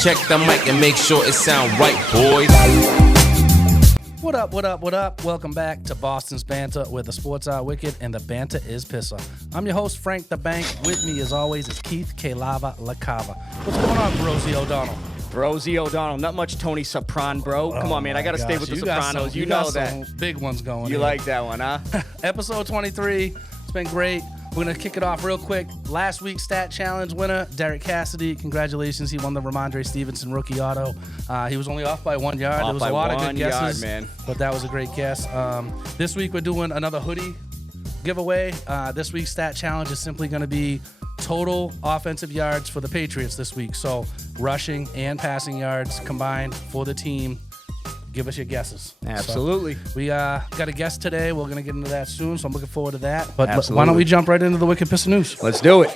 Check the mic and make sure it sound right, boys. What up, what up, what up? Welcome back to Boston's Banter, where the sports are wicked and the banter is Pissah. I'm your host, Frank the Bank. With me, as always, is Keith LaCava. What's going on, Rosie O'Donnell? Rosie O'Donnell, not much Tony Sopran, bro. Come on, man. I got to stay with the Sopranos. You know that. Some big ones going. You like that one, huh? Episode 23. It's been great. We're going to kick it off real quick. Last week's Stat Challenge winner, Derek Cassidy. Congratulations. He won the Ramondre Stevenson rookie auto. He was only off by 1 yard. There was a lot of good guesses, man. But that was a great guess. This week, we're doing another hoodie giveaway. This week's Stat Challenge is simply going to be total offensive yards for the Patriots this week. So rushing and passing yards combined for the team. Give us your guesses. Absolutely. So we got a guest today. We're going to get into that soon, so I'm looking forward to that. But why don't we jump right into the Wicked Pissah News? Let's do it.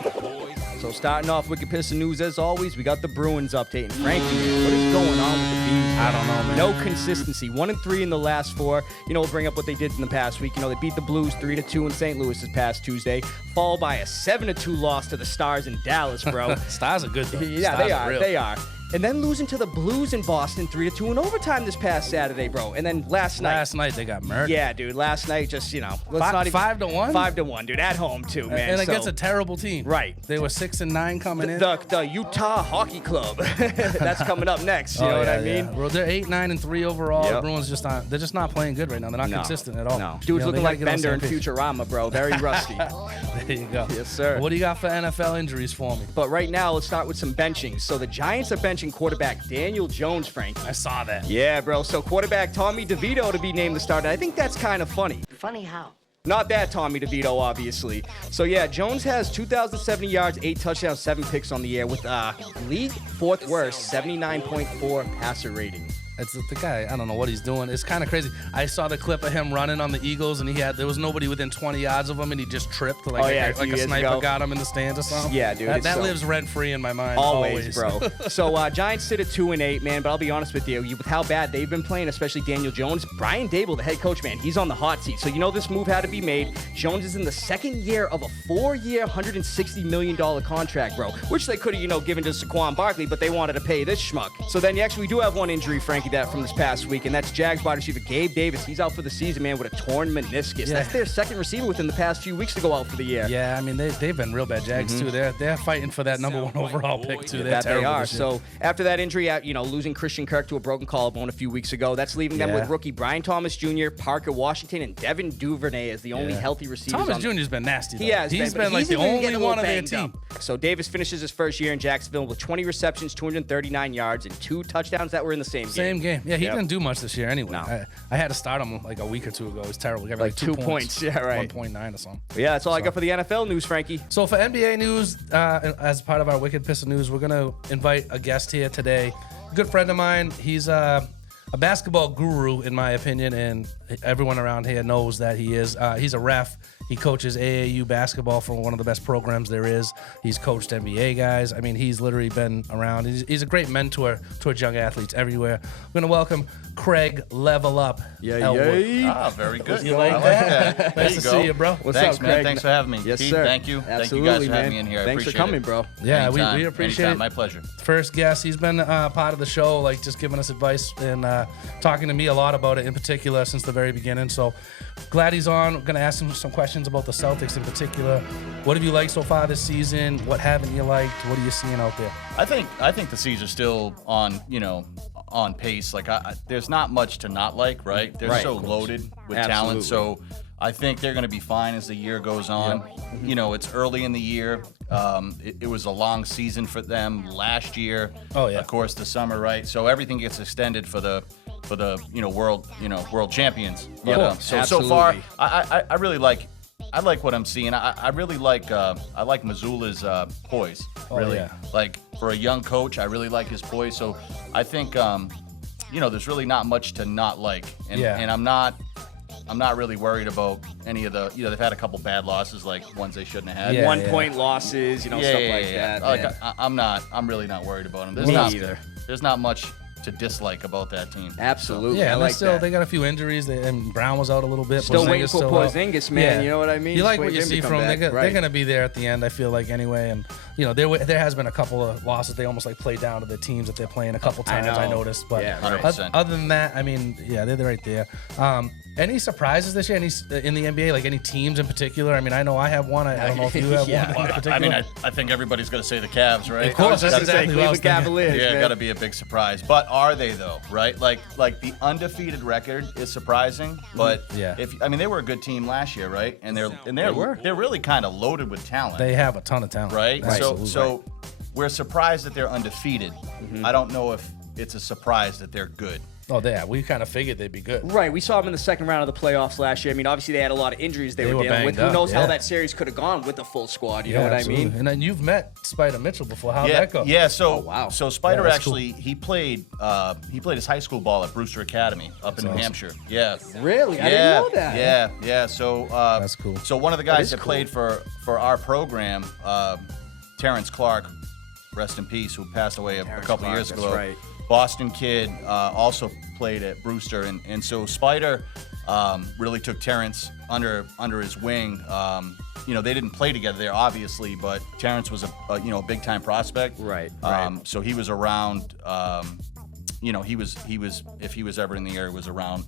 So starting off Wicked Pissah News, as always, we got the Bruins update. And Frankie, what is going on with the Bees? I don't know, man. No consistency. 1-3 in the last 4. We'll bring up what they did in the past week. They beat the Blues 3-2 in St. Louis this past Tuesday, followed by a 7-2 loss to the Stars in Dallas, bro. Stars are good, though. Yeah, Stars they are. And then losing to the Blues in Boston 3-2 in overtime this past Saturday, bro. And then last night they got murdered. Yeah, dude. Last night, just, let's not even... 5-1? 5-1, dude. At home, too, man. And against a terrible team. Right. They were 6-9 coming in. The Utah Hockey Club. That's coming up next. You know what I mean? Yeah. Well, they're 8-9-3 overall. Yep. The Bruins they're just not playing good right now. They're not consistent at all. No. Dude's looking like Bender in Futurama, bro. Very rusty. There you go. Yes, sir. What do you got for NFL injuries for me? But right now, let's start with some benching. So the Giants are benching quarterback Daniel Jones, Frank. I saw that. Yeah, bro. So quarterback Tommy DeVito to be named the starter. I think that's kind of funny. Funny how? Not that Tommy DeVito, obviously. So, yeah, Jones has 2,070 yards, 8 touchdowns, 7 picks on the year with league fourth worst, 79.4 passer rating. It's the guy. I don't know what he's doing. It's kind of crazy. I saw the clip of him running on the Eagles, and there was nobody within 20 yards of him, and he just tripped like a sniper got him in the stands or something. Yeah, dude. That lives rent free in my mind. Always. Bro. So Giants sit at 2-8, man. But I'll be honest with you, with how bad they've been playing, especially Daniel Jones, Brian Dable, the head coach, man, he's on the hot seat. So this move had to be made. Jones is in the second year of a 4-year, $160 million contract, bro, which they could have, given to Saquon Barkley, but they wanted to pay this schmuck. So then, we do have one injury, Frankie, that from this past week, and that's Jags wide receiver Gabe Davis. He's out for the season, man, with a torn meniscus. Yeah. That's their second receiver within the past few weeks to go out for the year. Yeah, I mean, they've been real bad, Jags, too. They're fighting for that number 1 overall pick, too. They're terrible. They are. So after that injury, losing Christian Kirk to a broken collarbone a few weeks ago, that's leaving them with rookie Brian Thomas Jr., Parker Washington, and Devin Duvernay as the only healthy receivers. Thomas Jr.'s been nasty, though. He has. He's been like the only one of their team. So Davis finishes his first year in Jacksonville with 20 receptions, 239 yards, and 2 touchdowns that were in the same game. Same game. Yeah, he didn't do much this year anyway. No. I had to start him like a week or two ago. It was terrible. He got like 2 points. Yeah, right. 1.9 or something. Yeah, that's all I got for the NFL news, Frankie. So for NBA news, as part of our Wicked Pissah News, we're going to invite a guest here today. A good friend of mine. He's a basketball guru, in my opinion, and everyone around here knows that he is. He's a ref. He coaches AAU basketball for one of the best programs there is. He's coached NBA guys. I mean, he's literally been around. He's a great mentor towards young athletes everywhere. We're going to welcome Craig Level Up. Yay. Ah, very good. You like that? Nice to see you, bro. Thanks, man. Craig? Thanks for having me. Yes, Pete, sir. Thank you. Absolutely, thank you guys for having man. me in here. Thanks for coming, bro. Yeah, we appreciate it. My pleasure. First guest. He's been part of the show, like just giving us advice and talking to me a lot about it in particular since the very beginning. So glad he's on. We're going to ask him some questions about the Celtics in particular. What have you liked so far this season? What haven't you liked? What are you seeing out there? I think the C's are still on pace. Like there's not much to not like, right? They're so loaded with talent. So I think they're going to be fine as the year goes on. Yep. It's early in the year. It was a long season for them last year. Oh yeah. Of course, the summer, right? So everything gets extended for the world champions. Yeah. So far, I really like. I like what I'm seeing. I really like Missoula's poise. Really, like for a young coach, I really like his poise. So I think there's really not much to not like, and I'm not really worried about any of the. They've had a couple bad losses, like ones they shouldn't have had. 1 point losses, stuff like that. Like I'm really not worried about them. Me either. There's not much dislike about that team. Absolutely. Yeah, I and like that. they got a few injuries. And Brown was out a little bit. Still Porzingis waiting for still out. Porzingis, man. Yeah. You know what I mean? You Just like what waiting you for him to see come from them. back. They're going to be there at the end, I feel like, anyway. And, there has been a couple of losses. They almost like play down to the teams that they're playing a couple times, I noticed. But Yeah, 100%. other than that, I mean, yeah, they're right there. Any surprises this year? Any in the NBA? Like any teams in particular? I mean, I know I have one. I don't know if you have one in particular. I mean, I think everybody's going to say the Cavs, right? Of course, that's exactly what I was Cleveland thinking. Cavaliers. Yeah, man. got to be a big surprise. But are they though? Right? Like the undefeated record is surprising. But Yeah. they were a good team last year, right? And they're really kind of loaded with talent. They have a ton of talent, right? Absolutely. So we're surprised that they're undefeated. I don't know if it's a surprise that they're good. Oh, yeah, we kind of figured they'd be good. Right, we saw them in the second round of the playoffs last year. I mean, obviously they had a lot of injuries they were dealing with. banged Who up, knows how yeah. that series could have gone with the full squad? You Yeah, know what absolutely. I mean? And then you've met Spider Mitchell before. How'd that go? Yeah. So wow. So Spider Yeah, that's actually he played his high school ball at Brewster Academy up in New Hampshire. Yeah. Really? I Yeah, didn't know that. Yeah. So That's cool. So one of the guys that played for our program, Terrence Clark, rest in peace, who passed away a couple Clark, years that's ago. right. Boston kid, also played at Brewster, and so Spider really took Terrence under his wing. They didn't play together there, obviously, but Terrence was a big time prospect. Right. So he was around. He was if he was ever in the area, was around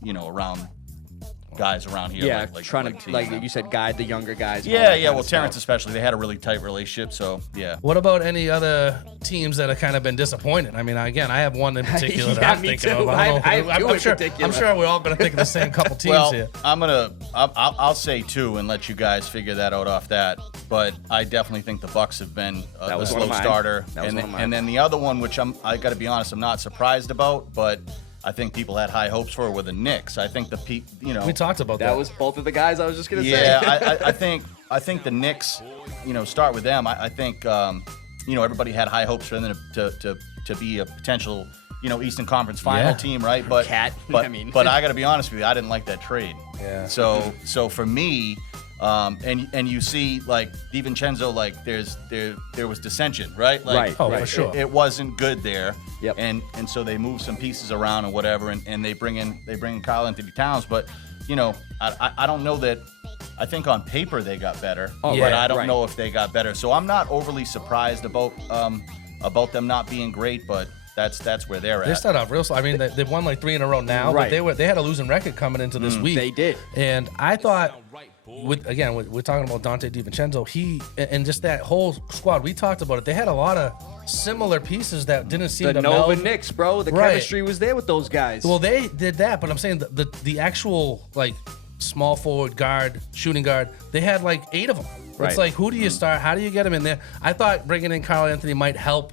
guys around here. Yeah, like trying like to, T, like you said, guide the younger guys. and all Yeah, that yeah. kind Well, of Terrence stuff. especially, they had a really tight relationship. So yeah. What about any other teams that have kind of been disappointed? I mean, again, I have one in particular Yeah, that I'm me thinking too. of. I have two in I'm particular. sure we're all going to think of the same couple teams Well, here. I'll say two and let you guys figure that out off that. But I definitely think the Bucks have been That the was one of slow mine. starter, That was and one of mine. and then the other one, which I got to be honest, I'm not surprised about, but I think people had high hopes for, were the Knicks. I think We talked about that. That was both of the guys I was just gonna Yeah, say. I think the Knicks, start with them. I think everybody had high hopes for them to be a potential Eastern Conference Final Yeah. team, right? But Cat, but I mean. but I got to be honest with you, I didn't like that trade. Yeah. So for me, and you see like DiVincenzo, like there was dissension, right? Like, Right. Oh, for sure. It wasn't good there. Yep. And so they move some pieces around and whatever, and they bring in Kyle Anthony Towns, but I don't know that. I think on paper they got better, Oh, but right, I don't right. know if they got better. So I'm not overly surprised about them not being great, but that's where they're They at. started off real slow. I mean, they've won like 3 in a row now, Right. but they had a losing record coming into this week. They did. And I thought, we're talking about Dante DiVincenzo. And just that whole squad, we talked about it. They had a lot of similar pieces that didn't seem The to Nova meld. Knicks, bro. The Right. chemistry was there with those guys. Well, they did that, but I'm saying the actual like small forward guard, shooting guard, they had like 8 of them. Right. It's like, who do you start? How do you get them in there? I thought bringing in Carl Anthony might help,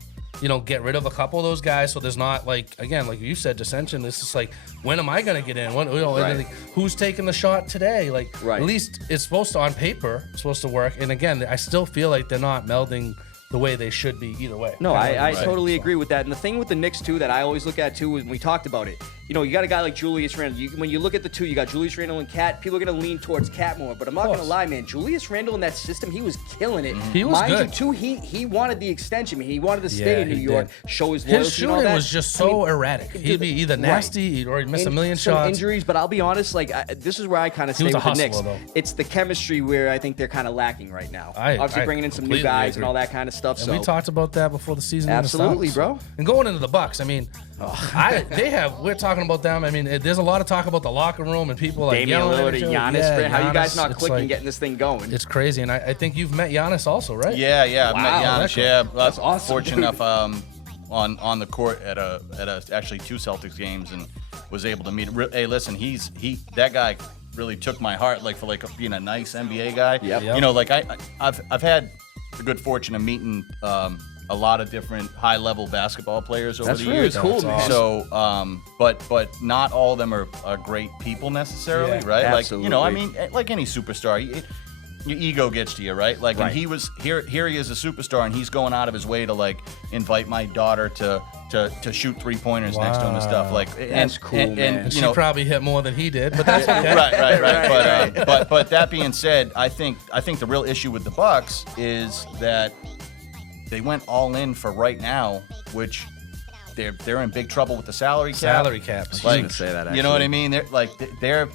get rid of a couple of those guys so there's not like you said, dissension. It's just like, when am I gonna get in? When, Right. like, who's taking the shot today? Like, Right. at least it's supposed to, on paper, it's supposed to work. And again, I still feel like they're not melding the way they should be either way. No, I Right. totally agree with that. And the thing with the Knicks, too, that I always look at, too, is when we talked about it, you got a guy like Julius Randle. When you look at the two, you got Julius Randle and Cat. People are going to lean towards Cat more. But I'm not going to course. lie, man. Julius Randle in that system, he was killing it. He was Mind good. you, too, he wanted the extension. I mean, he wanted to stay Yeah, in New he York, did. show his loyalty His and all shooting that. was just I mean, so erratic. He'd be either right. nasty or he'd miss a million some shots. injuries, but I'll be honest, this is where I kind of He stay was a with the Knicks. hustler, though. It's the chemistry where I think they're kind of lacking right now. Obviously, I bringing in some new completely guys agree. and all that kind of stuff. And So we talked about that before the season. even Absolutely, started. bro. And going into the Bucks, I mean, we're talking about them. I mean, there's a lot of talk about the locker room and people like Damian yelling Lillard at each and other. Giannis, Yeah, man, how you guys Giannis, not it's clicking, like- getting this thing going? It's crazy, and I think you've met Giannis also, right? Yeah, I've met Wow, Giannis. that's Yeah, That's awesome, Fortunate dude. enough on the court at actually 2 Celtics games and was able to meet. Hey, listen, that guy really took my heart, like for being a nice NBA guy. Yep. I've had the good fortune of meeting a lot of different high level basketball players over That's the really years. cool, man. So, but not all of them are great people necessarily, Yeah, right? absolutely. Like, I mean, like any superstar. Your ego gets to you, right? Like, Right. and he was here he is a superstar, and he's going out of his way to like invite my daughter to shoot 3-pointers next to him and stuff. Like, That's cool, man. And she probably hit more than he did, but that's okay. right. But that being said, I think the real issue with the Bucks is that they went all in for right now, which they're in big trouble with the salary cap. Salary cap. Like, gonna say that, you know what I actually. mean?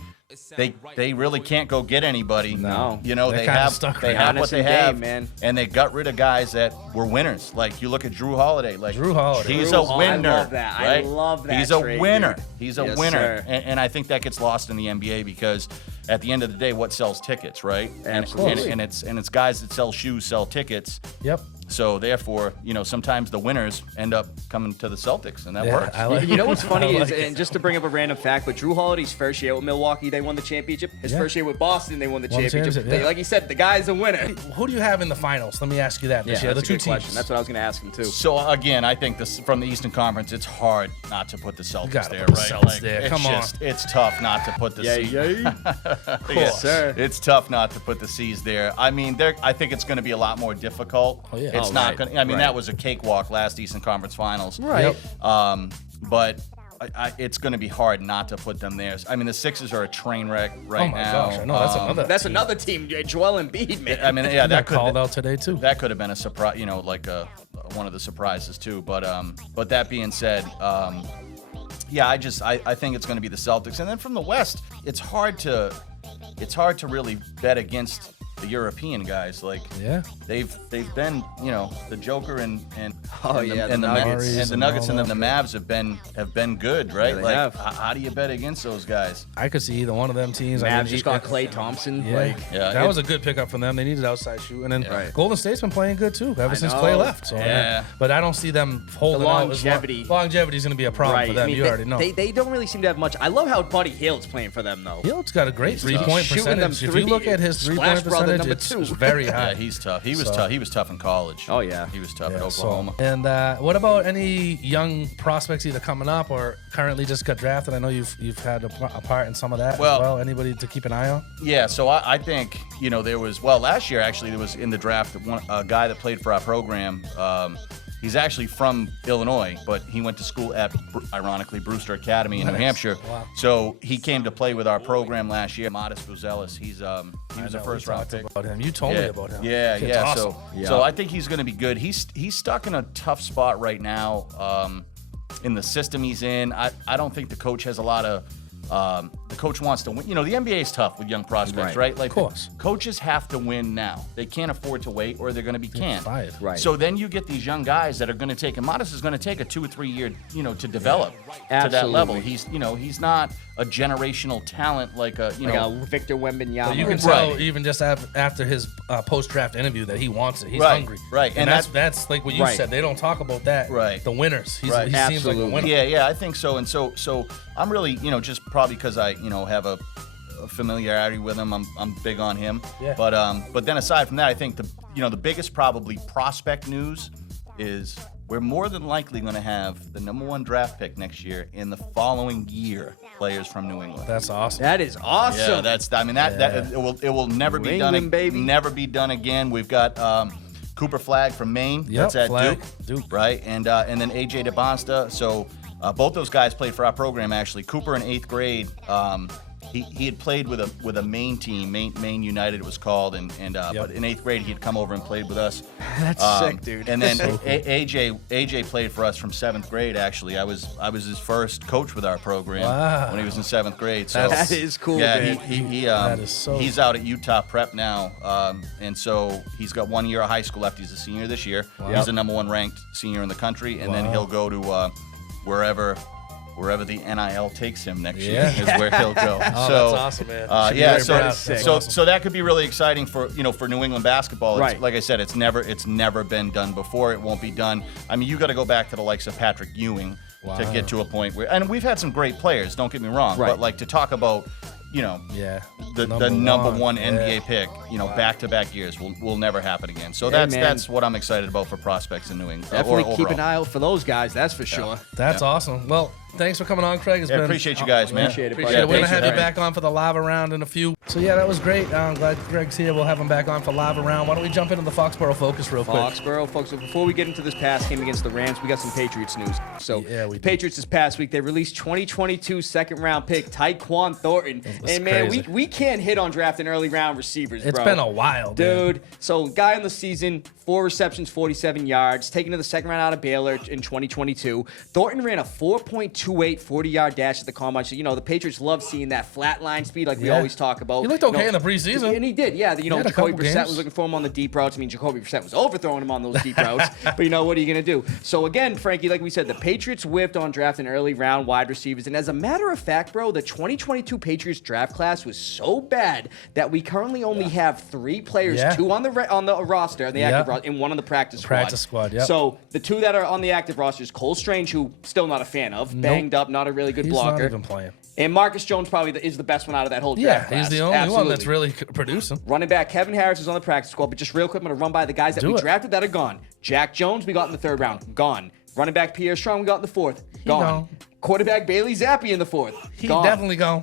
They really can't go get anybody. No. You know, They're they kinda have stuck they right have now. what they Innocent have, game, man. and they got rid of guys that were winners. Like you look at Drew Holiday. Like Drew Holiday. he's Drew a winner. I love that. Right? I love that He's a trade, winner. dude. He's a Yes, winner, sir. and I think that gets lost in the NBA because at the end of the day, what sells tickets, right? Absolutely. And it's guys that sell shoes sell tickets. Yep. So therefore, sometimes the winners end up coming to the Celtics, and that works. I like You know what's funny I is, like it. and just to bring up a random fact, but Drew Holiday's first year with Milwaukee, they won the championship. His Yeah. first year with Boston, they won the Won the championship. championship, yeah. Like you said, the guy's a winner. Who do you have in the finals? Let me ask you that this year. The that's a two good teams. question. That's what I was going to ask him too. So again, I think this from the Eastern Conference, it's hard not to put the Celtics gotta there, put the right? Celtics there. It's Come on. it's tough not to put the C's. Yes, sir. It's tough not to put the C's there. I mean, I think it's going to be a lot more difficult. Oh, yeah. It's Oh, not right. going. I mean, Right. that was a cakewalk last Eastern Conference Finals. Right. Yep. But it's going to be hard not to put them there. I mean, the Sixers are a train wreck right Oh my now. gosh, I know that's another. That's another team, Joel Embiid, man. I mean, yeah, that that could called out today too. that could have been a surprise, like one of the surprises too. But that being said, yeah, I think it's going to be the Celtics. And then from the West, it's hard to really bet against the European guys. Like Yeah. they've been, the Joker and Oh, and the, yeah, and the the Nuggets. and the and Nuggets all and the that. Mavs have been good, right? they like have. how do you bet against those guys? I could see either one of them teams. I Mavs mean, just got Klay Thompson. Yeah, Like, Yeah, that it- was a good pickup for them. They needed outside shooting, and Right. Golden State's been playing good too ever since know. Clay left. So, Yeah. but I don't see them holding out as long. longevity. Longevity is going to be a problem right. for them. I mean, You they, already know. They don't really seem to have much. I love how Buddy Hield's playing for them, though. Hield's got a great Shooting three-point them percentage. If three- you look at his Splash three-point Brother percentage, number it's two. very high. Yeah, he's tough. He was So- tough. He was tough in college. Oh, yeah. He was tough at Yeah, Oklahoma. And what about any young prospects either coming up or currently just got drafted? I know you've had a part in some of that as Well- well. Anybody to keep an eye on? Yeah, so I think, there was, last year actually, there was in the draft a guy that played for our program. He's actually from Illinois, but he went to school at, ironically, Brewster Academy in New Nice. Hampshire. Wow. So he came to play with our program last year. Modest Buzelis, he was a I know, first we round talked pick. about him. You told me about him. Yeah, Kid's yeah. awesome. So I think he's going to be good. He's stuck in a tough spot right now in the system he's in. I don't think the coach has a lot of. The coach wants to win. The NBA is tough with young prospects, right? Like, Of course. coaches have to win now. They can't afford to wait, or they're going to be canned. fired. Right. So then you get these young guys that are going to take. And Modest is going to take a 2 or 3 year, to develop to that level. Absolutely. He's not a generational talent like a, Like a Victor Wembanyama. You can Right. tell even just after his post-draft interview that he wants it. He's Right, hungry. right. And And that's like what you Right. said. They don't talk about that. Right. The winners. He Right. seems like a Absolutely. winner. Yeah, I think so. And so I'm really, just probably because I, have a familiarity with him. I'm big on him. Yeah. But then aside from that, I think the biggest probably prospect news is we're more than likely going to have the #1 draft pick next year in the following year. Players from New England. That's awesome. That is awesome. Yeah, that it will never be done. England, baby. Never be done again. We've got Cooper Flag from Maine. Yep, That's at Flag. Duke, right? And then AJ DeBonsta. So both those guys played for our program actually. Cooper in 8th grade. He had played with a Maine team, Maine United it was called, but in 8th grade he had come over and played with us. That's sick, dude. And then So cool. AJ played for us from 7th grade. Actually, I was his first coach with our program Wow. when he was in 7th grade. So That is cool, Yeah, man. That is so he's out at Utah Prep now, and so he's got 1 year of high school left. He's a senior this year. He's the #1 ranked senior in the country, and then he'll go to wherever the NIL takes him next year Yeah. is where he'll go. Oh, So, that's awesome, man. Should be yeah, very so proud. so, That's awesome. so that could be really exciting for New England basketball. It's, Right. like I said, it's never been done before. It won't be done. I mean, you got to go back to the likes of Patrick Ewing to Wow. get to a point where, and we've had some great players. Don't get me wrong, Right. but like to talk about, Yeah. the number one NBA pick, back-to-back years will never happen again. So Hey, man. that's what I'm excited about for prospects in New England. Definitely or keep an overall. eye out for those guys, that's for sure. That's awesome. Well, thanks for coming on, Craig. It's Yeah, been appreciate you guys, man. Appreciate it, buddy. Appreciate it. We're gonna thanks have for you having me. back on for the lava round in a few. So So, yeah, that was great. I'm glad Greg's here. We'll have him back on for Live Around. Why don't we jump into the Foxboro Focus real quick? Foxboro, folks. So before we get into this past game against the Rams, we got some Patriots news. So, Yeah, we the do. Patriots this past week, they released 2022 second-round pick Tyquan Thornton. That's And, man, crazy. we can't hit on drafting early-round receivers, bro. It's been a while, dude. So, guy on the season, 4 receptions, 47 yards, taken to the second round out of Baylor in 2022. Thornton ran a 4.28 40-yard dash at the combine. So, the Patriots love seeing that flat line speed like we always talk about. He looked okay in the preseason. And he did, yeah. had a Jacoby couple Brissett games. was looking for him on the deep routes. I mean, Jacoby Brissett was overthrowing him on those deep routes. But, what are you going to do? So, again, Frankie, like we said, the Patriots whiffed on drafting early-round wide receivers. And as a matter of fact, bro, the 2022 Patriots draft class was so bad that we currently only have 3 players, 2 on the roster, the active roster, and 1 on the practice squad. Practice squad, yep. So the 2 that are on the active roster is Cole Strange, who still not a fan of, banged up, not a really good He's blocker. not even playing. And Marcus Jones probably is the best one out of that whole Yeah, draft class. he's the only one Absolutely. that's really producing. Running back Kevin Harris is on the practice squad, but just real quick, I'm going to run by the guys that Do we it. drafted that are gone. Jack Jones, we got in the 3rd round, gone. Running back Pierre Strong, we got in the 4th, gone. gone. Quarterback Bailey Zappi in the 4th, He gone. definitely gone.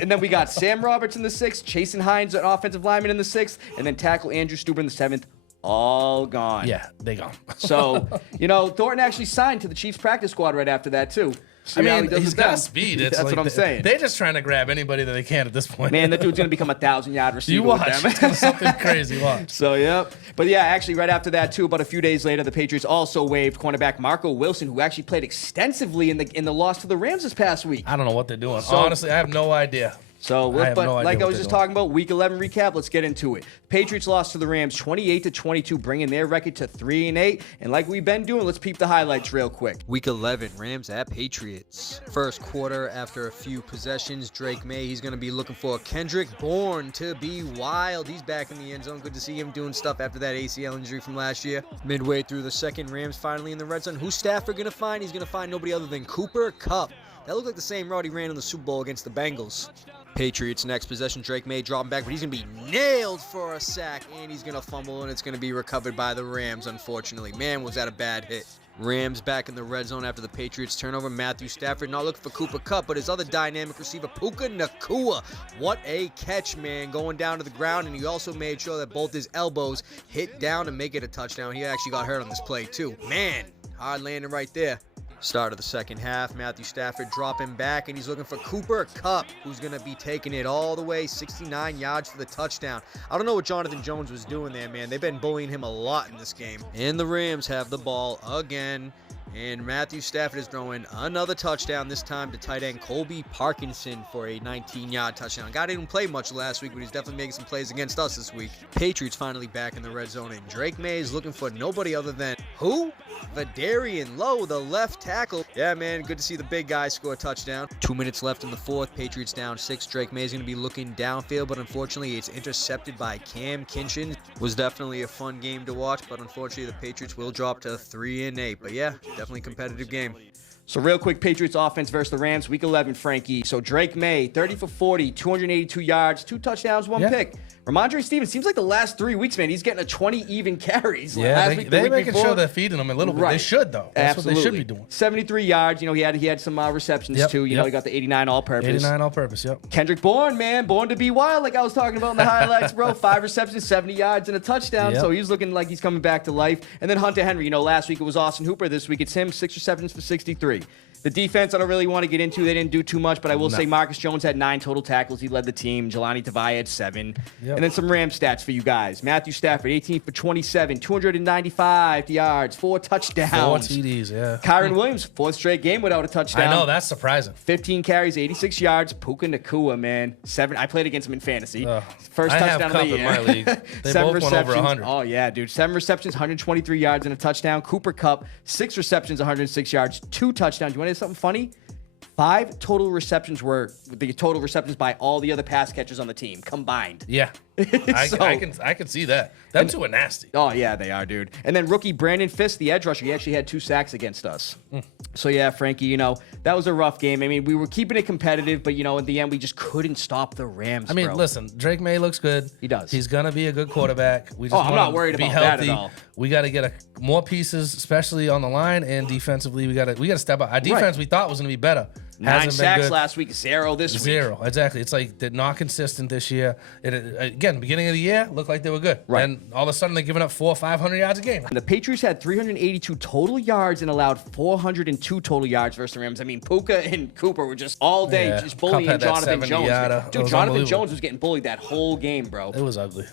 And then we got Sam Roberts in the 6th, Chasen Hines, an offensive lineman in the 6th, and then tackle Andrew Stuber in the 7th. All gone. Yeah, they gone. So, Thornton actually signed to the Chiefs practice squad right after that, too. See how he does he's with them. got speed. It's That's like what I'm saying. They're just trying to grab anybody that they can at this point. Man, that dude's going to become a 1,000-yard receiver you watch. with them. It's gonna be something crazy. Watch. So, yep. But, yeah, actually, right after that, too, about a few days later, the Patriots also waived cornerback Marco Wilson, who actually played extensively in the loss to the Rams this past week. I don't know what they're doing. So- Honestly, I have no idea. So, I have but no idea like I what was they're just doing. talking about, Week 11 recap, let's get into it. Patriots lost to the Rams 28-22, bringing their record to 3-8. And like we've been doing, let's peep the highlights real quick. Week 11, Rams at Patriots. First quarter, after a few possessions, Drake May, he's going to be looking for Kendrick Bourne to be wild. He's back in the end zone. Good to see him doing stuff after that ACL injury from last year. Midway through the second, Rams finally in the red zone. Who's Stafford going to find? He's going to find nobody other than Cooper Kupp. That looked like the same route he ran in the Super Bowl against the Bengals. Patriots next possession, Drake May dropping back, but he's going to be nailed for a sack, and he's going to fumble, and it's going to be recovered by the Rams, unfortunately. Man, was that a bad hit. Rams back in the red zone after the Patriots turnover. Matthew Stafford not looking for Cooper Kupp, but his other dynamic receiver, Puka Nacua. What a catch, man, going down to the ground, and he also made sure that both his elbows hit down to make it a touchdown. He actually got hurt on this play, too. Man, hard landing right there. Start of the second half, Matthew Stafford dropping back, and he's looking for Cooper Kupp, who's going to be taking it all the way, 69 yards for the touchdown. I don't know what Jonathan Jones was doing there, man. They've been bullying him a lot in this game. And the Rams have the ball again, and Matthew Stafford is throwing another touchdown, this time to tight end Colby Parkinson for a 19-yard touchdown. Guy didn't play much last week, but he's definitely making some plays against us this week. Patriots finally back in the red zone, and Drake May is looking for nobody other than who? Vidarian Lowe, the left tackle. Yeah, man, good to see the big guy score a touchdown. 2 minutes left in the fourth. Patriots down 6. Drake May is going to be looking downfield, but unfortunately it's intercepted by Cam Kinchen. Was definitely a fun game to watch, but unfortunately the Patriots will drop to 3-8. But yeah, definitely competitive game. So real quick, Patriots offense versus the Rams, Week 11, Frankie. So Drake May, 30 for 40, 282 yards, 2 touchdowns, 1 pick. Ramondre Stevens, seems like the last 3 weeks, man, he's getting a 20 even carries. Yeah, Last week, the they're week making before. sure they're feeding them a little bit. Right. They should, though. That's Absolutely. what they should be doing. 73 yards. He had some receptions, too. He got the 89 all-purpose. 89 all purpose, yep. Kendrick Bourne, man, born to be wild, like I was talking about in the highlights, bro. 5 receptions, 70 yards, and a touchdown. Yep. So he's looking like he's coming back to life. And then Hunter Henry, last week it was Austin Hooper. This week it's him, 6 receptions for 63. The defense, I don't really want to get into. They didn't do too much, but I will say Marcus Jones had 9 total tackles. He led the team. Jelani Tavai had 7. Yep. And then some Ram stats for you guys. Matthew Stafford, 18 for 27, 295 yards, 4 touchdowns. 4 TDs, yeah. Kyron Williams, 4th straight game without a touchdown. I know, that's surprising. 15 carries, 86 yards. Puka Nacua, man. 7. I played against him in fantasy. First I have touchdown of Kupp the year. in my league. They 7 both went over receptions. 100. Oh, yeah, dude. 7 receptions, 123 yards and a touchdown. Cooper Kupp, 6 receptions, 106 yards, 2 touchdowns. You want to hear something funny? 5 total receptions were the total receptions by all the other pass catchers on the team combined. Yeah. I can see that. Them two are nasty. Oh, yeah, they are, dude. And then rookie Brandon Fisk, the edge rusher, he actually had 2 sacks against us. So, yeah, Frankie, that was a rough game. I mean, we were keeping it competitive, but, in the end, we just couldn't stop the Rams, I mean, bro. listen, Drake May looks good. He does. He's going to be a good quarterback. We just I'm want not him worried to be about that healthy. at all. We got to get more pieces, especially on the line and defensively. We got to step up. Our defense we thought was going to be better. 9 Hasn't been sacks good. last week, 0 this week. 0, exactly. It's like they're not consistent this year. Again, beginning of the year, looked like they were good. Right. And all of a sudden, they're giving up 400 or 500 yards a game. The Patriots had 382 total yards and allowed 402 total yards versus the Rams. I mean, Puka and Cooper were just all day just bullying Kupp had that Jonathan 70 Jones. yarder. Man. It Dude, was Jonathan unbelievable. Jones was getting bullied that whole game, bro. It was ugly.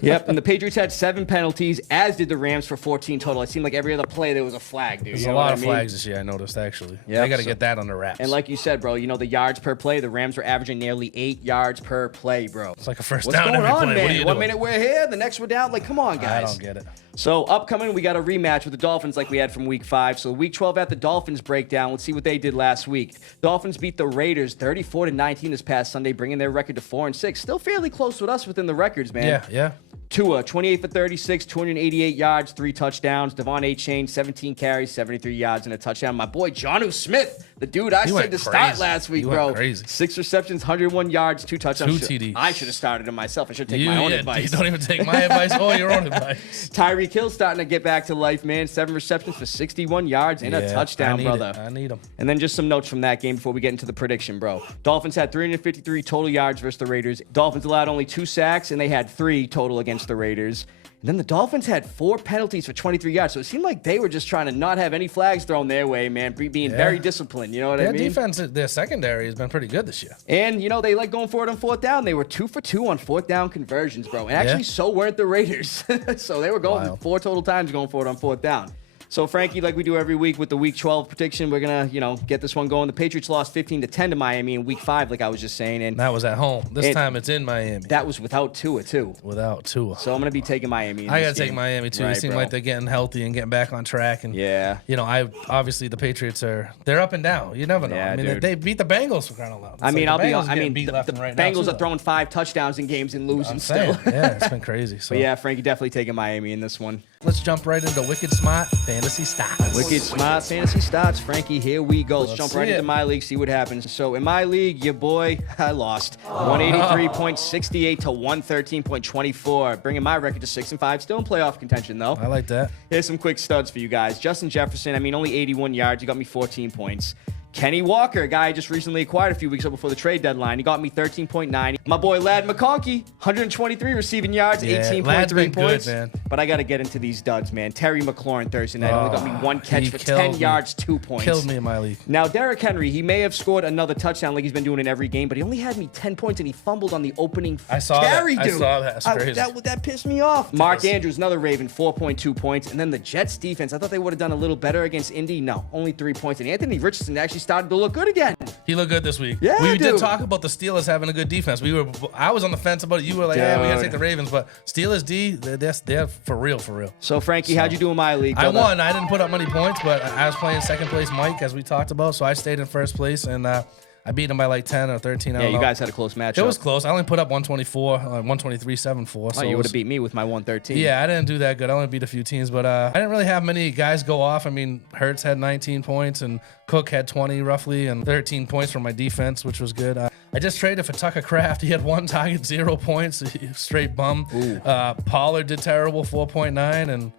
Yep, and the Patriots had 7 penalties, as did the Rams for 14 total. It seemed like every other play there was a flag, dude. There's You know a lot what of I mean? flags this year, I noticed, actually. Yep, They got to so- get that under wraps. And like you said, bro, you know, the yards per play, the Rams were averaging nearly 8 yards per play, bro. It's like a first What's down going every on, play. man? What are you One doing? minute we're here, the next we're down. Like, come on, guys. I don't get it. So upcoming, we got a rematch with the Dolphins like we had from Week 5. So Week 12 at the Dolphins breakdown. Let's see what they did last week. Dolphins beat the Raiders 34-19 this past Sunday, bringing their record to 4-6. Still fairly close with us within the records, man. Yeah. Tua, 28 for 36, 288 yards, 3 touchdowns. Devon Achane, 17 carries, 73 yards, and a touchdown. My boy, Jonnu Smith, the dude I He said went to start crazy. last week, He went bro. crazy. 6 receptions, 101 yards, 2 touchdowns. 2 TDs. I should have started him myself. I should take my own advice. You don't even take my advice or your own advice. Tyreek Hill starting to get back to life, man. 7 receptions for 61 yards and a touchdown, brother. I need him. And then just some notes from that game before we get into the prediction, bro. Dolphins had 353 total yards versus the Raiders. Dolphins allowed only 2 sacks, and they had 3 total against the Raiders. And then the Dolphins had 4 penalties for 23 yards. So it seemed like they were just trying to not have any flags thrown their way, man. Being very disciplined, you know what I Their mean? defense, their secondary has been pretty good this year. And, you know, they like going for it on 4th down. They were 2 for 2 on 4th down conversions, bro. And actually, so weren't the Raiders. So they were going Wild. 4 total times going for it on 4th down. So, Frankie, like we do every week with the Week 12 prediction, we're going to, you know, get this one going. The Patriots lost 15-10 to Miami in Week 5, like I was just saying. And That was at home. This time it's in Miami. that was without Tua, too. Without Tua. So I'm going to be taking Miami in I this got to take game. Miami, too. Right, They seem bro. like they're getting healthy and getting back on track. And Yeah. You know, obviously the Patriots they're up and down. You never know. Yeah, I mean, dude. they beat the Bengals for crying out loud. It's I mean, like I'll the be Bengals honest. I getting mean, beat left the and right now, Bengals too, are throwing 5 touchdowns in games and losing I'm still. saying, yeah, it's been crazy. So But yeah, Frankie definitely taking Miami in this one. let's jump right into Wicked Smaht Fantasy Stahts. Wicked Smaht Fantasy Stahts. Frankie, here we go. Let's Let's jump see right it. into my league, see what happens. So in my league, your boy, I lost 183.68 to 113.24, bringing my record to 6-5. Still in playoff contention, though. I like that. Here's some quick studs for you guys. Justin Jefferson, only 81 yards. He got me 14 points. Kenny Walker, a guy I just recently acquired a few weeks ago before the trade deadline. He got me 13.9. My boy Lad McConkey, 123 receiving yards, Yeah, 18.3 Lad's been good, points. man. But I got to get into these duds, man. Terry McLaurin Thursday night only got me 1 catch he for killed 10 me. yards, 2 points. Killed me in my league. Now, Derrick Henry, he may have scored another touchdown like he's been doing in every game, but he only had me 10 points and he fumbled on the opening I saw carry, that. I dude. saw that. That's crazy. That pissed me off. Mark Andrews, another Raven, 4.2 points. And then the Jets defense, I thought they would have done a little better against Indy. No, only 3 points. And Anthony Richardson actually started to look good again. He looked good this week. Yeah, we did dude. talk about the Steelers having a good defense. I was on the fence about it. You were like, yeah, we gotta Dude. take the Ravens, but Steelers D, they're for real, for real. So, Frankie, how'd you do in my league, I brother? won. I didn't put up many points, but I was playing second place Mike, as we talked about, so I stayed in first place, and I beat him by like 10 or 13. I Yeah, don't you know. guys had a close matchup. It was close. I only put up 124, 123.74. So Oh, you it would was- have beat me with my 113. Yeah, I didn't do that good. I only beat a few teams, but I didn't really have many guys go off. I mean, Hurts had 19 points, and Cook had 20 roughly, and 13 points from my defense, which was good. I just traded for Tucker Kraft. He had 1 target, 0 points, straight bum. Pollard did terrible, 4.9, and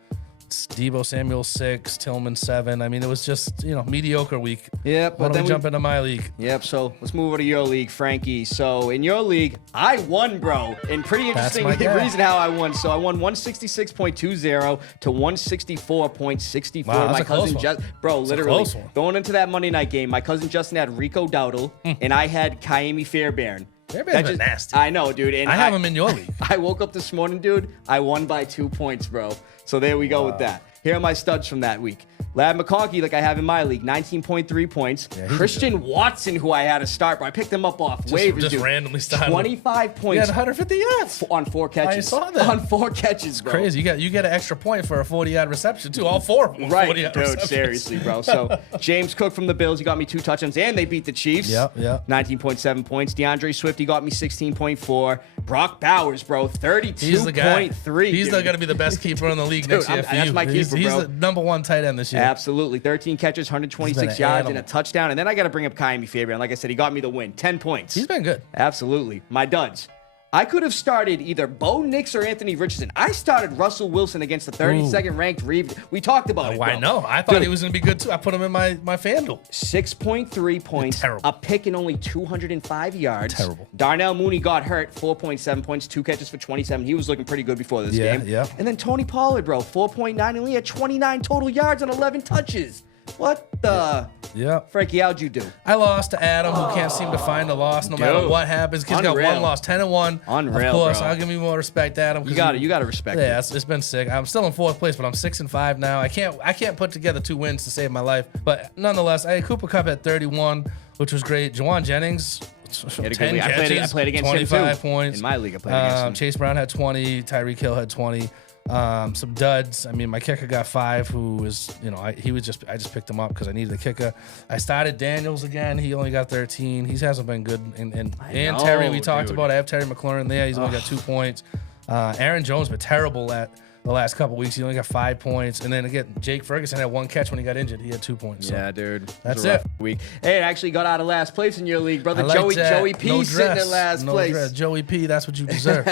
Deebo Samuel 6, Tillman 7. I mean, it was just, mediocre week. Yep, Why but don't then we jump into my league? Yep, so let's move over to your league, Frankie. So in your league, I won, bro. And pretty That's interesting my guy. reason how I won. So I won 166.20 to 164.64. Wow, that's my a close cousin one. Justin, bro, That's a literally close one. going into that Monday night game, my cousin Justin had Rico Dowdle, and I had Kaimi Fairbairn. Fairbairn's been nasty. I know, dude. And I have him in your league. I woke up this morning, dude. I won by 2 points, bro. So there we go with that. Here are my studs from that week. Lad McConkey, like I have in my league, 19.3 points. Yeah, he did Christian Watson, who I had to start, bro. I picked him up off waivers, just dude. randomly started him. 25 He had points 150 yards. on 4 catches. I saw that. On 4 catches, bro. Crazy. You get an extra point for a 40-yard reception, too. All 4 of them were Right, 40-yard dude, receptions. seriously, bro. So, James Cook from the Bills, he got me 2 touchdowns, and they beat the Chiefs. Yep. 19.7 points. DeAndre Swift, he got me 16.4. Brock Bowers, bro, 32.3. He's the guy. He's dude. going to be the best keeper in the league Dude, next year for that's you. my keeper, he's bro. the number 1 tight end this year. Absolutely. 13 catches, 126 He's been an yards, and a animal. touchdown. And then I got to bring up Kaimi Fairbairn. Like I said, he got me the win. 10 points. He's been good. Absolutely. My duds. I could have started either Bo Nix or Anthony Richardson. I started Russell Wilson against the 32nd ranked Reeve. We talked about it. I know. I thought he was going to be good too. I put him in my FanDuel. 6.3 points, a pick and only 205 yards. Terrible. Darnell Mooney got hurt, 4.7 points, 2 catches for 27. He was looking pretty good before this game. Yeah. And then Tony Pollard, bro, 4.9, only had 29 total yards and 11 touches. What the? Yeah. Frankie, how'd you do? I lost to Adam, who can't seem to find a loss no matter what happens. Kid's got one loss, 10-1. Unreal, of course, bro. I'll give you more respect, Adam. You got to respect it. Yeah, it's been sick. I'm still in 4th place, but I'm 6-5 now. I can't put together 2 wins to save my life. But nonetheless, Cooper Kupp at 31, which was great. Jawan Jennings, 10 catches, I played against 25 him too. points. In my league, I played against him. Chase Brown had 20. Tyreek Hill had 20. Some duds. I mean, my kicker got 5, who was, I just picked him up because I needed a kicker. I started Daniels again. He only got 13. He hasn't been good. And Terry, we talked about. I have Terry McLaurin there. He's only got 2 points. Aaron Jones been terrible at the last couple weeks. He only got 5 points. And then again, Jake Ferguson had 1 catch when he got injured. He had 2 points. So yeah, dude. That's it. Week. Hey, it actually got out of last place in your league, brother. Joey P sitting in last place. Joey P, that's what you deserve.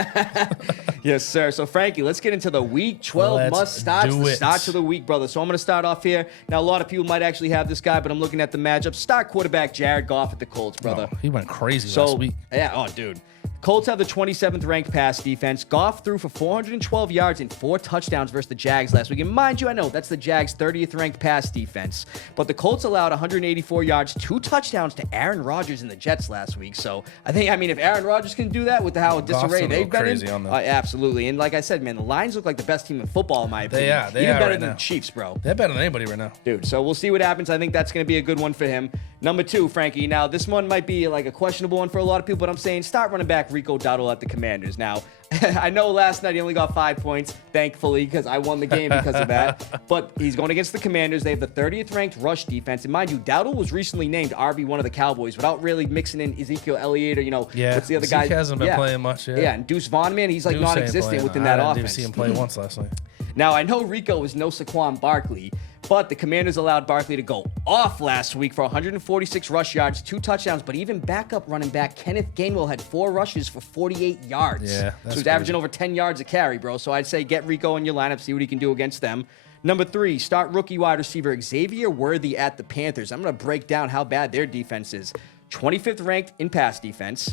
Yes, sir. So, Frankie, let's get into the Week 12 must-starts, the starts of the week, brother. So I'm going to start off here. Now, a lot of people might actually have this guy, but I'm looking at the matchup. Start quarterback Jared Goff at the Colts, brother. Oh, he went crazy last week. Yeah, dude. Colts have the 27th ranked pass defense. Goff threw for 412 yards and 4 touchdowns versus the Jags last week. And mind you, I know that's the Jags' 30th ranked pass defense. But the Colts allowed 184 yards, 2 touchdowns to Aaron Rodgers and the Jets last week. So I mean, if Aaron Rodgers can do that with how disarray they've been in, absolutely. And like I said, man, the Lions look like the best team in football in my opinion. They Even are better right than now. the Chiefs, bro. They're better than anybody right now. Dude, so we'll see what happens. I think that's going to be a good one for him. Number 2, Frankie. Now, this one might be like a questionable one for a lot of people, but I'm saying start running back Rico Dowdle at the Commanders. Now, I know last night he only got 5 points, thankfully, because I won the game because of that. But he's going against the Commanders. They have the 30th ranked rush defense. And mind you, Dowdle was recently named RB1 of the Cowboys without really mixing in Ezekiel Elliott or, what's the other guy? He hasn't been playing much yet. Yeah, and Deuce Vaughn, man, he's like Deuce non-existent within that offense. I didn't see him play once last night. Now, I know Rico is no Saquon Barkley, but the Commanders allowed Barkley to go off last week for 146 rush yards, 2 touchdowns, but even backup running back Kenneth Gainwell had 4 rushes for 48 yards. Yeah, so he's averaging over 10 yards a carry, bro. So I'd say get Rico in your lineup, see what he can do against them. Number 3, start rookie wide receiver Xavier Worthy at the Panthers. I'm going to break down how bad their defense is. 25th ranked in pass defense,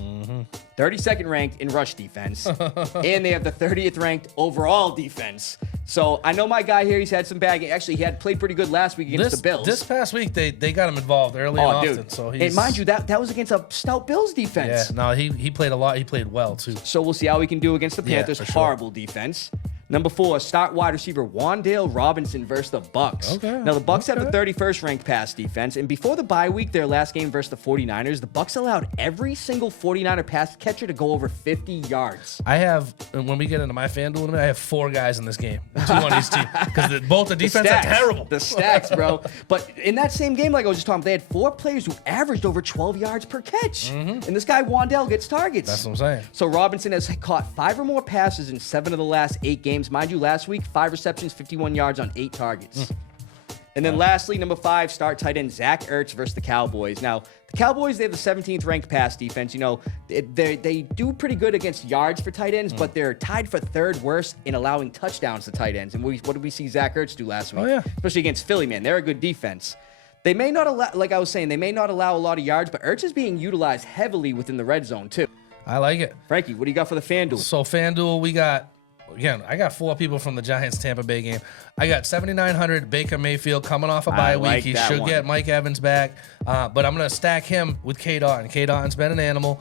32nd ranked in rush defense, and they have the 30th ranked overall defense. So I know my guy here, he's had some bad. Actually, he had played pretty good last week against the Bills. This past week, they got him involved early and often. Dude. So and mind you, that was against a stout Bills defense. Yeah, no, he played a lot. He played well, too. So we'll see how he can do against the Panthers. For sure. Horrible defense. Number 4, start wide receiver Wan'Dale Robinson versus the Bucs. Okay. Now, the Bucs have the 31st ranked pass defense, and before the bye week, their last game versus the 49ers, the Bucs allowed every single 49er pass catcher to go over 50 yards. I have, when we get into my FanDuel in a minute, I have 4 guys in this game. 2 on each team. Because both the defense are terrible. The stacks, bro. But in that same game, like I was just talking, they had 4 players who averaged over 12 yards per catch. And this guy, Wan'Dale, gets targets. That's what I'm saying. So Robinson has caught 5 or more passes in 7 of the last 8 games. Mind you, last week, 5 receptions, 51 yards on 8 targets. And then lastly, number 5, start tight end Zach Ertz versus the Cowboys. Now, the Cowboys, they have the 17th ranked pass defense. They do pretty good against yards for tight ends, but they're tied for 3rd worst in allowing touchdowns to tight ends. And what did we see Zach Ertz do last week? Oh, yeah. Especially against Philly, man. They're a good defense. They may not allow, like I was saying, they may not allow a lot of yards, but Ertz is being utilized heavily within the red zone, too. I like it. Frankie, what do you got for the FanDuel? So FanDuel, we got... Again, I got 4 people from the Giants-Tampa Bay game. I got 7,900 Baker Mayfield coming off a bye week. He should get Mike Evans back. But I'm going to stack him with K. Dotton. K. Dotton's been an animal.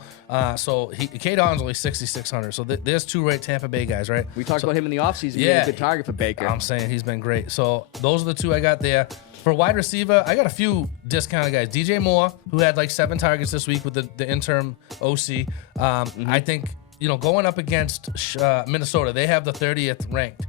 So K. Dotton's only 6,600. So there's 2 right Tampa Bay guys, right? We talked about him in the offseason. Yeah. Being a good target for Baker. I'm saying he's been great. So those are the 2 I got there. For wide receiver, I got a few discounted guys. DJ Moore, who had like 7 targets this week with the interim OC. I think... going up against Minnesota, they have the 30th ranked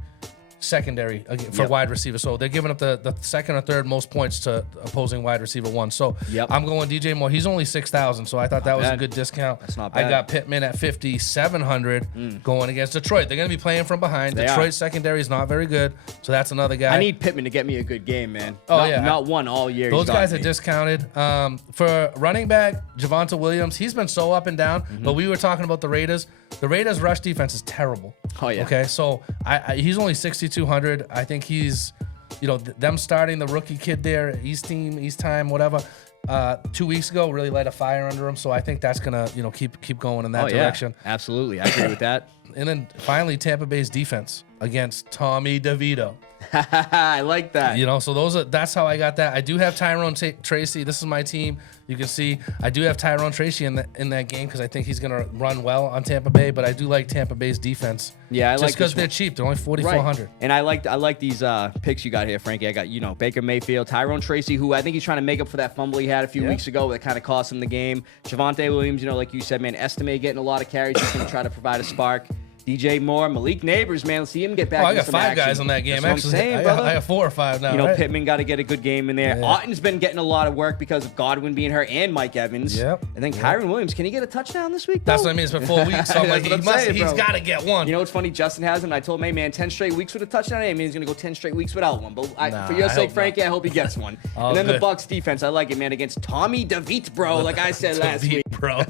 secondary for wide receiver. So they're giving up the second or third most points to opposing wide receiver one. So I'm going DJ Moore. He's only 6,000, so I thought that was a good discount. That's not bad. I got Pittman at 5,700 going against Detroit. They're going to be playing from behind. Detroit's secondary is not very good, so that's another guy. I need Pittman to get me a good game, man. Not one all year. Those guys are discounted. For running back, Javonte Williams, he's been so up and down, but we were talking about the Raiders. The Raiders' rush defense is terrible. Oh, yeah. Okay, so he's only 6,200. I think he's, them starting the rookie kid there, East time, whatever, 2 weeks ago really light a fire under him. So I think that's gonna, keep going in that direction. Yeah, absolutely, I agree with that. And then finally, Tampa Bay's defense against Tommy DeVito. I like that. So that's how I got that. I do have Tyrone Tracy. This is my team. You can see I do have Tyrone Tracy in that game because I think he's gonna run well on Tampa Bay. But I do like Tampa Bay's defense. Yeah, I like just because they're cheap. They're only 4,400. Right. And I like these picks you got here, Frankie. I got Baker Mayfield, Tyrone Tracy, who I think he's trying to make up for that fumble he had a few weeks ago that kind of cost him the game. Javonte Williams, like you said, man, Estimate getting a lot of carries. He's gonna try to provide a spark. DJ Moore, Malik Neighbors, man. Let's see him get back. I got 5 guys on that game. That's what I'm saying, brother. I have 4 or 5 now. Right? Pittman got to get a good game in there. Otten's been getting a lot of work because of Godwin being hurt and Mike Evans. Yep. And then Kyron Williams, can he get a touchdown this week? That's what I mean. It's been 4 weeks. So I'm like, he's got to get one. What's funny? Justin has him. And I told him, hey, man, 10 straight weeks with a touchdown. I mean, he's going to go 10 straight weeks without one. But for your sake, Frankie, I hope he gets one. And then the Bucs defense, I like it, man, against Tommy DeVito, bro. Like I said last week. Bro.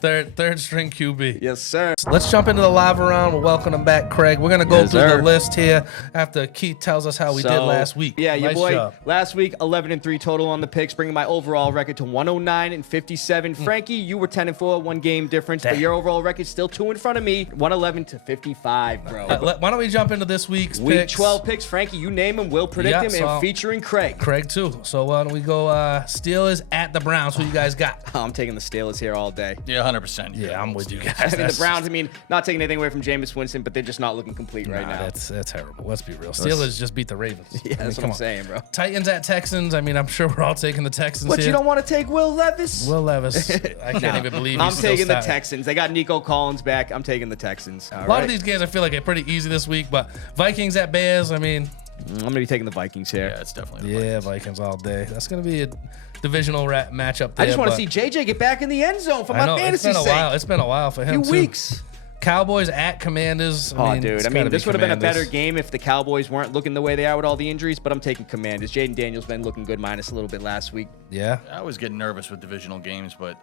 third string QB. Yes, sir. Let's jump into the live round. We'll welcome them back, Craig. We're going to go through the list here after Keith tells us how we did last week. Yeah, your nice boy, job. Last week, 11-3 total on the picks, bringing my overall record to 109-57. Frankie, you were 10-4, 1 game difference, but your overall record still 2 in front of me, 111-55, bro. Why don't we jump into this week's Week picks? 12 picks, Frankie, you name them, we'll predict them, and featuring Craig. Craig, too. So why don't we go Steelers at the Browns? Who you guys got? I'm taking the Steelers here all day. Yeah, 100%. Yeah, I'm with you guys. I mean, the Browns, not taking anything away from Jameis Winston, but they're just not looking complete right now. That's terrible. Let's be real. Steelers just beat the Ravens. Yeah, that's what I'm saying, bro. Titans at Texans. I'm sure we're all taking the Texans But here. you don't want to take Will Levis? Will Levis. I can't even believe I'm taking the Texans. They got Nico Collins back. I'm taking the Texans. A lot of these games I feel like are pretty easy this week, but Vikings at Bears, I'm going to be taking the Vikings here. Yeah, it's definitely the Vikings all day. That's going to be a divisional matchup there. I just want to see JJ get back in the end zone for my fantasy sake. It's been a while for him, few weeks. Cowboys at Commanders. This would have been a better game if the Cowboys weren't looking the way they are with all the injuries, but I'm taking Commanders. Jaden Daniels been looking good, minus a little bit last week. Yeah. I always get nervous with divisional games, but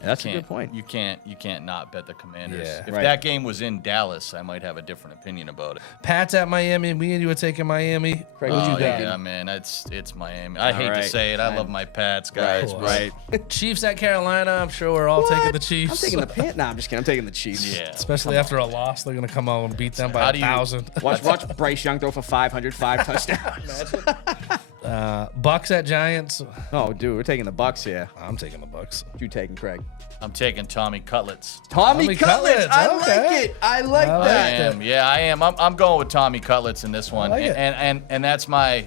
that's a good point. You can't not bet the Commanders. Yeah. If that game was in Dallas, I might have a different opinion about it. Pats at Miami. Me and you were taking Miami. Craig, what you got? Yeah, man, it's Miami. I hate to say it. I love my Pats, guys. Right. Chiefs at Carolina. I'm sure we're all taking the Chiefs. I'm taking the Pants. Nah, I'm just kidding. I'm taking the Chiefs. Yeah. Especially after a loss, they're gonna come out and beat them by 1,000. Watch Bryce Young throw for 500, 5 touchdowns. Bucks at Giants. Oh, dude, we're taking the Bucks here. I'm taking the Bucks. You taking Craig? I'm taking Tommy Cutlets. Tommy Cutlets. I like it. I like that. I am. I'm going with Tommy Cutlets in this one, like it. and that's my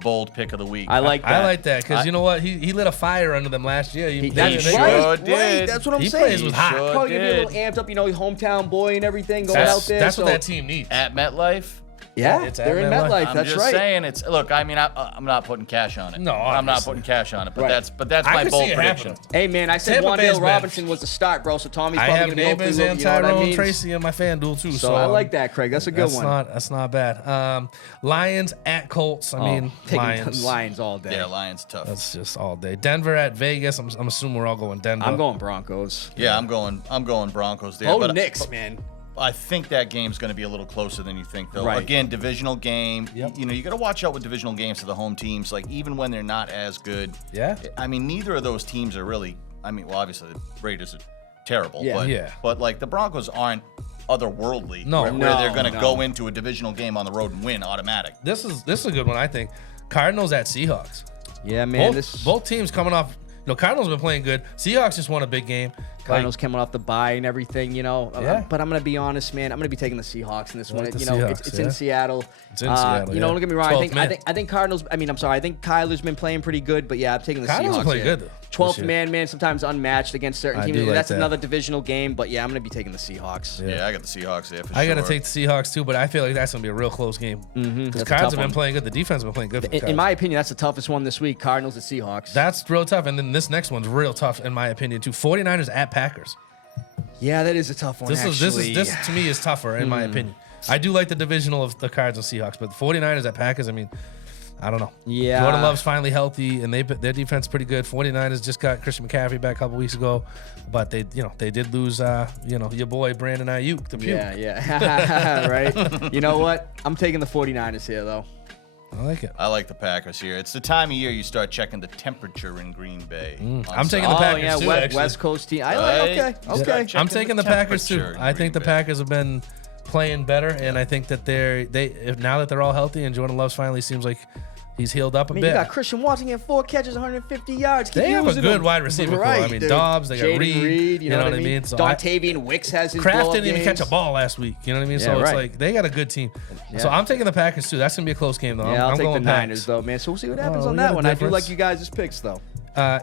bold pick of the week. I like that. I like that because you know what? He lit a fire under them last year. He sure did. Right. That's what I'm saying. Plays with hot. Sure Probably gonna be a did. little amped up, hometown boy and everything going out there. That's what that team needs. At MetLife. Yeah, It's at they're in MetLife. MetLife. I'm That's just right. saying it's look. I'm not putting cash on it. No, I'm not obviously. putting cash on it. But Right. that's I my could bold see it prediction. happening. Hey, man, I said Tampa Bay's Wandale Robinson was the start, bro, so Tommy's I probably have going to go Neighbors through, and you know what I Tyrone mean? Tracy in my FanDuel too. So I like that, Craig. That's a good one. That's not bad. Lions at Colts. Taking Lions. Lions all day. Yeah, Lions tough. That's just all day. Denver at Vegas. I'm assuming we're all going Denver. I'm going Broncos. Yeah, I'm going Broncos there. Oh, but Knicks, man. I think that game's going to be a little closer than you think, though. Right. Again, divisional game. Yep. You got to watch out with divisional games to the home teams. Like, even when they're not as good. Yeah. Neither of those teams are really. Obviously the Raiders are terrible. Yeah. But like the Broncos aren't otherworldly. No. where they're going to No. go into a divisional game on the road and win automatic. This is a good one, I think. Cardinals at Seahawks. Yeah, man. Both teams coming off. Cardinals have been playing good. Seahawks just won a big game. Cardinals coming off the bye and everything, you know. Yeah. But I'm going to be honest, man. I'm going to be taking the Seahawks in this one. like the You know, Seahawks, it's in Seattle. It's in Seattle, You know, yeah. don't get me wrong. 12th man. I think Cardinals. I mean, I'm sorry. I think Kyler's been playing pretty good, but yeah, I'm taking the Cardinals Seahawks. are playing here. good, though, 12th this year. man, sometimes unmatched against certain I teams. do like That's that. another divisional game, but yeah, I'm going to be taking the Seahawks. Yeah, I got the Seahawks there for I sure. got to take the Seahawks too, but I feel like that's going to be a real close game. Because That's a Cards tough have been one. playing good. The defense has been playing good for the In Cards. my opinion, that's the toughest one this week. Cardinals and Seahawks. That's real tough. And then this next one's real tough, in my opinion, too. 49ers at Packers. Yeah, that is a tough one. This to me is tougher, in my opinion. I do like the divisional of the Cards and Seahawks, but the 49ers at Packers, I mean, I don't know. Yeah. Jordan Love's finally healthy, and their defense is pretty good. 49ers just got Christian McCaffrey back a couple weeks ago, but they did lose your boy Brandon Ayuk, the puke. Yeah. Right. You know what? I'm taking the 49ers here, though. I like it. I like the Packers here. It's the time of year you start checking the temperature in Green Bay. I'm taking the Packers yeah, too, actually. West Coast team. Right. Okay. Check I'm the taking the Packers too. temperature in I think the Green Bay. Packers have been playing better, and I think that now that they're all healthy and Jordan Love finally seems like he's healed up a I mean, bit. you got Christian Watson getting 4 catches, 150 yards. Keep They have a using good them. wide receiver core. Right, I mean, dude. Dobbs, they got Jaden Reed, you know what I mean? So Dontavian Wicks has his Kraft blow-up didn't even games. catch a ball last week. You know what I mean? Yeah, So it's right. like they got a good team. Yeah. So I'm taking the Packers too. That's gonna be a close game though. Yeah, I'll I'm take the going Niners, Packers. though, man. So we'll see what happens Oh, on we got that a one. I do difference. like you guys' picks, though.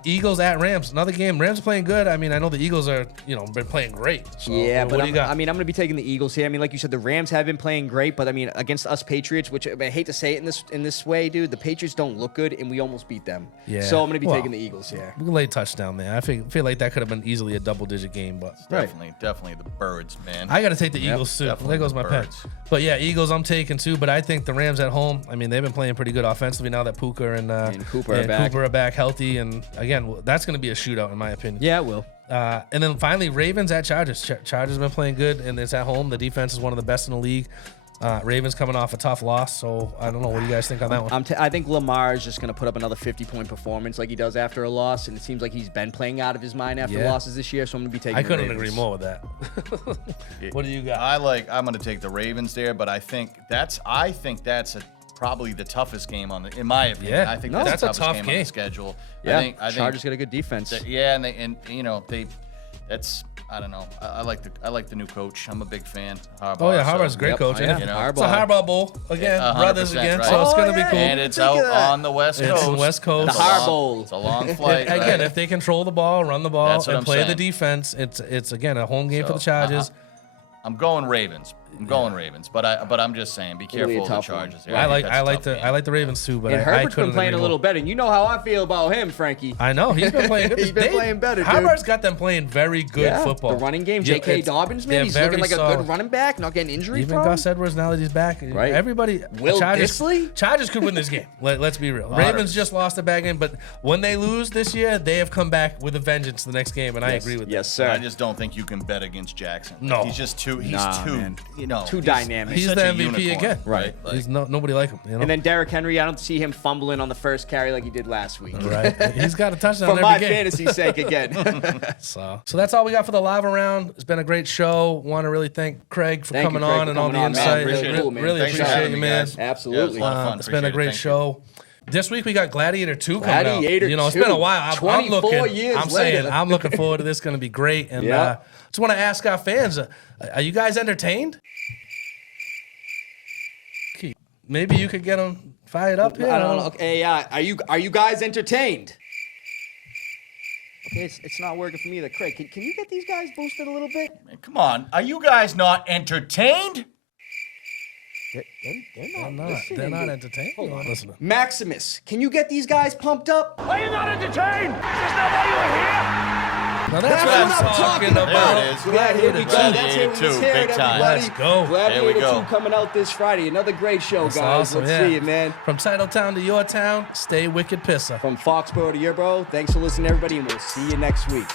Eagles at Rams. Another game. Rams playing good. I mean, I know the Eagles are been playing great. So Yeah, what but do you got? I'm going to be taking the Eagles here. I mean, like you said, the Rams have been playing great, but I mean, against us Patriots, which I hate to say it in this way, dude, the Patriots don't look good, and we almost beat them. Yeah. So I'm going to be Well, taking the Eagles here. late touchdown there. I feel like that could have been easily a double-digit game, but Definitely the Birds, man. I got to take the Eagles too. definitely There goes the my pen. Birds. But yeah, Eagles I'm taking too. But I think the Rams at home. I mean, they've been playing pretty good offensively now that Puka and Cooper are back. healthy. And again, that's going to be a shootout in my opinion. Yeah, it will. And then finally, Ravens at Chargers. Chargers have been playing good, and it's at home. The defense is one of the best in the league. Ravens coming off a tough loss, so I don't know. What do you guys think on that one? I think Lamar is just going to put up another 50-point performance like he does after a loss, and it seems like he's been playing out of his mind after Yeah. losses this year, so I'm going to be taking I the couldn't Ravens. agree more with that. What do you got? I'm going to take the Ravens there, but I think that's probably the toughest game in my opinion. Yeah. I think No, that's that's a the toughest tough game on game. the schedule. Yeah, I think Chargers got a good defense. I don't know. I like the new coach. I'm a big fan. Harbaugh, Oh yeah, Harbaugh's a great Yep. coach. Yeah. Yeah. It's a Harbaugh. Harbaugh Bowl again, 100%, brothers again, right. so it's gonna be yeah. cool. And it's Think out of that. on the West It's Coast. in the West Coast. The Har Bowl. It's a long flight. Again, right? if they control the ball, run the ball, That's what and I'm play the saying. defense, it's again a home game for So, the Chargers. I'm going Ravens. Ravens, but I'm just saying, be It'll be a careful of the tough one. Chargers. Yeah, I think like that's a tough game. the Ravens too, but And I Herbert's couldn't been playing agree a little more. better, and you know how I feel about him, Frankie. I know he's been playing good. He's been playing better, dude. Harbaugh's got them playing very good football. The running game, Yeah, J.K. it's- Dobbins, they're man, he's looking very like a solid. good running back, not getting injury Even prone. Gus Edwards now that he's back. Right. Everybody. Will Dissly? Chargers could win this game. Let's be real. 100%. Ravens just lost a bad game, but when they lose this year, they have come back with a vengeance the next game, and I agree with Yes, that. sir. I just don't think you can bet against Jackson. No. He's just too. He's Nah, too. man. Too dynamic. He's such the a MVP unicorn, again. Right. He's nobody like him. You know? And then Derrick Henry, I don't see him fumbling on the first carry like he did last week. right. He's got a touchdown For every my game. fantasy sake again. So that's all we got for the lava round. It's been a great show. Want to really thank Craig for Thank you, coming Craig, on for and all the coming on, man. insight. Really cool, man. Really Thanks for appreciate having you, me, man. guys. Absolutely. Yeah, it was a lot of fun. It's been a Appreciate it. great Thank you. show. This week we got Gladiator 2 coming Gladiator out. You know, it's 2, been a while. I'm 24 looking. years I'm saying later. I'm looking forward to this. Going to be great. And Yeah. just want to ask our fans: are you guys entertained? Keith, maybe you could get them fired up here. I don't know. Okay, are you guys entertained? Okay, it's not working for me either. Craig, can you get these guys boosted a little bit? Man, come on. Are you guys not entertained? They're not listening. They're not entertained. Hold They're on. not listening. Maximus, can you get these guys pumped up? Are you not entertained? Is this not why you were here? Now that's That's what I'm what I'm talking talking about. There it is. Glad here we go. Gladiator That's it. two, Let's hear it, big time. everybody. Let's go. Gladiator There we go. 2 coming out this Friday. Another great show, That's guys. awesome, Let's yeah. see it, man. From Titletown to your town, stay wicked, Pissah. From Foxboro to your bro, thanks for listening, everybody, and we'll see you next week.